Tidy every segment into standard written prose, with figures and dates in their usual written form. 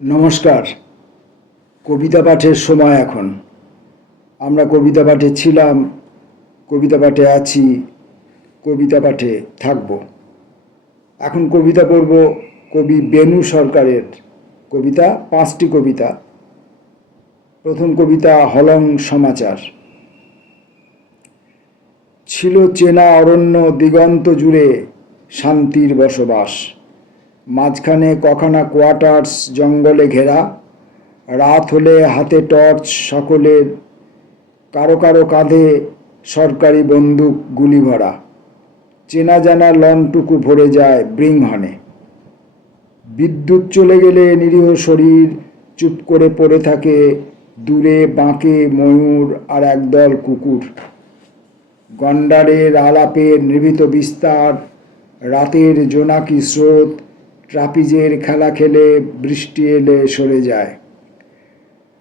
নমস্কার। কবিতা পাঠের সময় এখন। আমরা কবিতা পাঠে ছিলাম, কবিতা পাঠে আছি, কবিতা পাঠে থাকব। এখন কবিতা পড়ব কবি বেনু সরকারের কবিতা, 5টি কবিতা। প্রথম কবিতা হলং সমাচার। ছিল চেনা অরণ্য দিগন্ত জুড়ে শান্তির বসবাস, মাঝখানে কখানা কোয়ার্টার্স জঙ্গলে ঘেরা। রাত হলে হাতে টর্চ সকলের, কারো কারো কাঁধে সরকারি বন্দুক গুলি ভরা। চেনা জানা লনটুকু ভরে যায় ব্রিংহনে। বিদ্যুৎ চলে গেলে নিরীহ শরীর চুপ করে পড়ে থাকে, দূরে বাঁকে ময়ূর আর একদল কুকুর। গন্ডারের আলাপের নিভৃত বিস্তার, রাতের জোনাকি স্রোত, ট্রাপিজের খেলা খেলে বৃষ্টি এলে সরে যায়।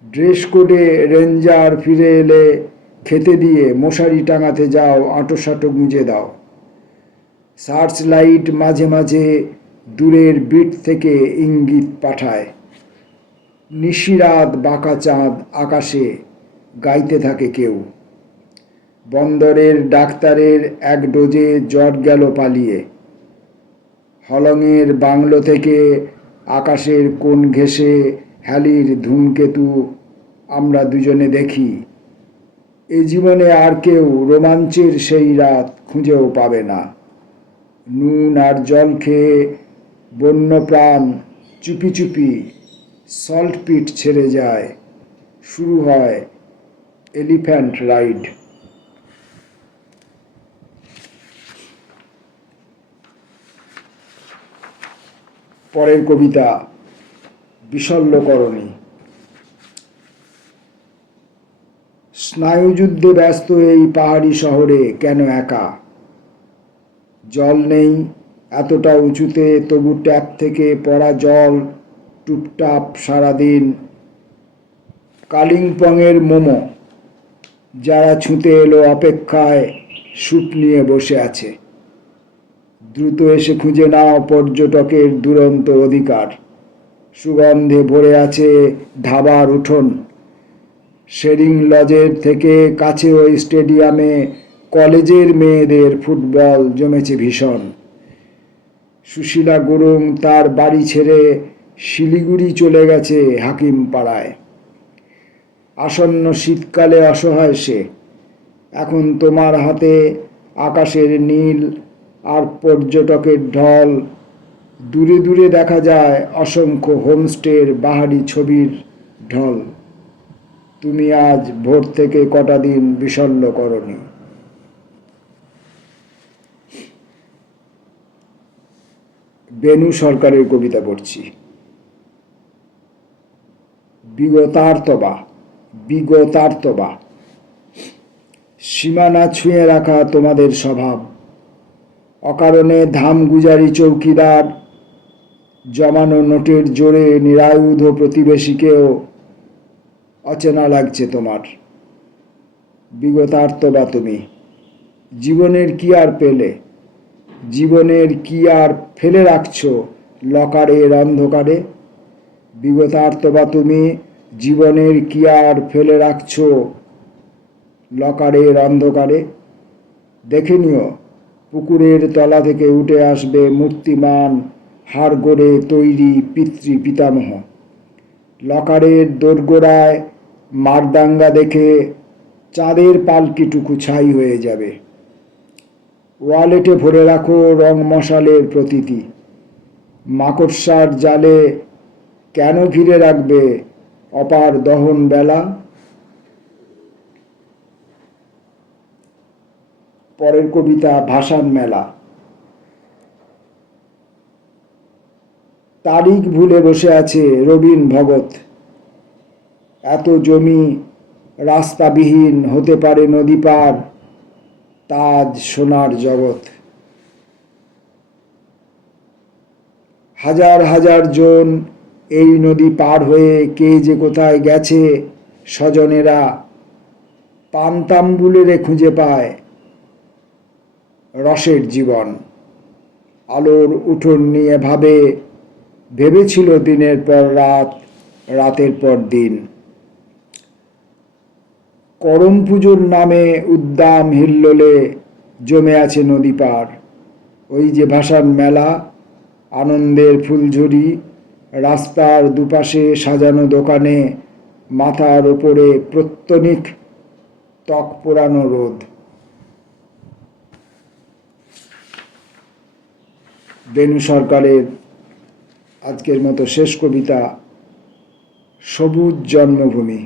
ড্রেস কোডে রেঞ্জার ফিরে এলে খেতে দিয়ে মশারি টাঙাতে যাও, আঁটোসাঁটো গুঁজে দাও। সার্চ লাইট মাঝে মাঝে দূরের বিট থেকে ইঙ্গিত পাঠায়। নিশিরাত বাঁকা চাঁদ আকাশে গাইতে থাকে কেউ। বন্দরের ডাক্তারের এক ডোজে জ্বর গেল পালিয়ে। হলংয়ের বাংলো থেকে আকাশের কোণ ঘেঁষে হ্যালির ধূমকেতু আমরা দুজনে দেখি। এ জীবনে আর কেউ রোমাঞ্চের সেই রাত খুঁজেও পাবে না। নুন আর জল খেয়ে বন্যপ্রাণ চুপি চুপি সল্ট পিট ছেড়ে যায়। শুরু হয় এলিফ্যান্ট রাইড। পরের কবিতা বিশল্যকরণী। স্নায়ুযুদ্ধে ব্যস্ত এই পাহাড়ি শহরে কেন একা? জল নেই এতটা উঁচুতে, তবু ট্যাপ থেকে পড়া জল টুপটাপ সারাদিন। কালিম্পংয়ের মোমো যারা ছুঁতে এলো অপেক্ষায় স্যুপ নিয়ে বসে আছে। দ্রুত এসে খুঁজে নাও পর্যটকের দুরন্ত অধিকার। সুগন্ধে ভরে আছে ধাবার উঠোন। শেরিং লজের থেকে কাছে ওই স্টেডিয়ামে কলেজের মেয়েদের ফুটবল জমেছে ভীষণ। সুশীলা গুরুং তার বাড়ি ছেড়ে শিলিগুড়ি চলে গেছে হাকিম পাড়ায়। আসন্ন শীতকালে অসহায় সে। এখন তোমার হাতে আকাশের নীল আর পর্যটকের ঢল। দূরে দূরে দেখা যায় অসংখ্য হোমস্টের বাহারি ছবির ঢল। তুমি আজ ভোর থেকে কটা দিন বিশল্যকরণী। বেনু সরকারের কবিতা পড়ছি। বিগতার্তবা। বিগতার্তবা। সীমানা ছুঁয়ে রাখা তোমাদের স্বভাব। অকারণে ধামগুজারি চৌকিদার, জমানো নোটের জোরে নিরায়ুধ প্রতিবেশীকেও অচেনা লাগছে তোমার। বিগতার্তবা তুমি। জীবনের কি আর পেলে? জীবনের কি আর ফেলে রাখছো লকারের অন্ধকারে? বিগতার্তবা তুমি। জীবনের কি আর ফেলে রাখছো লকারের অন্ধকারে? দেখে নিও পুকুরের তলা থেকে উঠে আসবে মূর্তিমান হাড় গড়ে তৈরি পিতৃ পিতামহ। লকারের দোরগোড়ায় মারদাঙ্গা দেখে চাঁদের পালকিটুকু ছাই হয়ে যাবে। ওয়ালেটে ভরে রাখো রং মশালের প্রতীতি। মাকড়সার জালে কেন ঘিরে রাখবে অপার দহন বেলা? পরের কবিতা ভাসান মেলা। তারিখ ভুলে বসে আছে রবীন ভগত। এত জমি রাস্তাবিহীন হতে পারে নদী পার, তাজ সোনার জগৎ। হাজার হাজার জন এই নদী পার হয়ে কে যে কোথায় গেছে স্বজনেরা। পানতাম্বুলেরে খুঁজে পায় রসের জীবন। আলোর উঠোন নিয়ে ভেবেছিল দিনের পর রাত রাতের পর দিন। করম পুজোর নামে উদ্দাম হিল্লোলে জমে আছে নদী পার। ওই যে ভাসান মেলা, আনন্দের ফুলঝুরি, রাস্তার দুপাশে সাজানো দোকানে, মাথার ওপরে প্রত্যনিক ত্বক পোড়ানো রোদ। বেনু সরকারের আজকের মতো শেষ কবিতা সবুজ জন্মভূমি।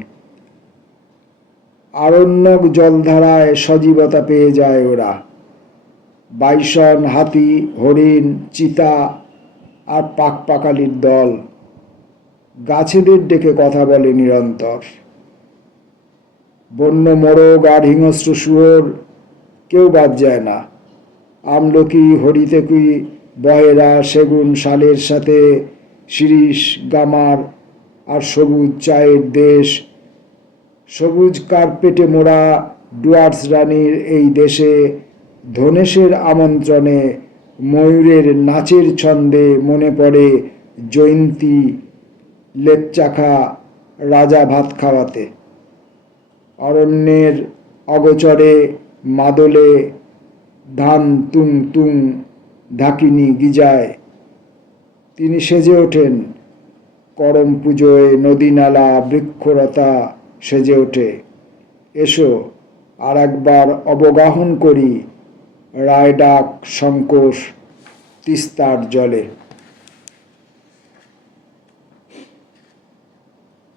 আরণ্যক জলধারায় সজীবতা পেয়ে যায় ওরা। বাইসন, হাতি, হরিণ, চিতা আর পাকপাকালির দল গাছেদের ডেকে কথা বলে নিরন্তর। বন্য মোরগ আর হিংস্র শুয়োর কেউ বাদ যায় না। আমলকি, হরিতেকি, বয়রা, সেগুন, শালের সাথে শিরীষ, গামার আর সবুজ চায়ের দেশ, সবুজ কার্পেটে মোড়া ডুয়ার্স রানীর এই দেশে ধনেশের আমন্ত্রণে, ময়ূরের নাচের ছন্দে মনে পড়ে জয়ন্তী লেপচাখা রাজা ভাত খাওয়াতে। অরণ্যের অগোচরে মাদলে ধান তুং তুং ঢাকিনি গিজায়। তিনি সেজে ওঠেন করম পুজোয়, নদী নালা বৃক্ষলতা সেজে ওঠে। এসো আর একবার অবগাহন করি রায়ডাক সংকোষ তিস্তার জলে।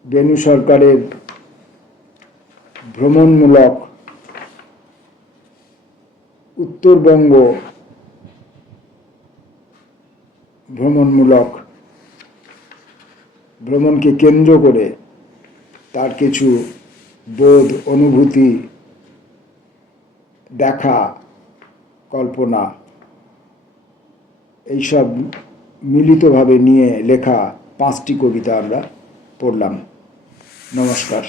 বেনু সরকারের ভ্রমণমূলক উত্তরবঙ্গ ভ্রমণকে কেন্দ্র করে তার কিছু বোধ, অনুভূতি, দেখা, কল্পনা এইসব মিলিতভাবে নিয়ে লেখা 5টি কবিতা আমরা পড়লাম। নমস্কার।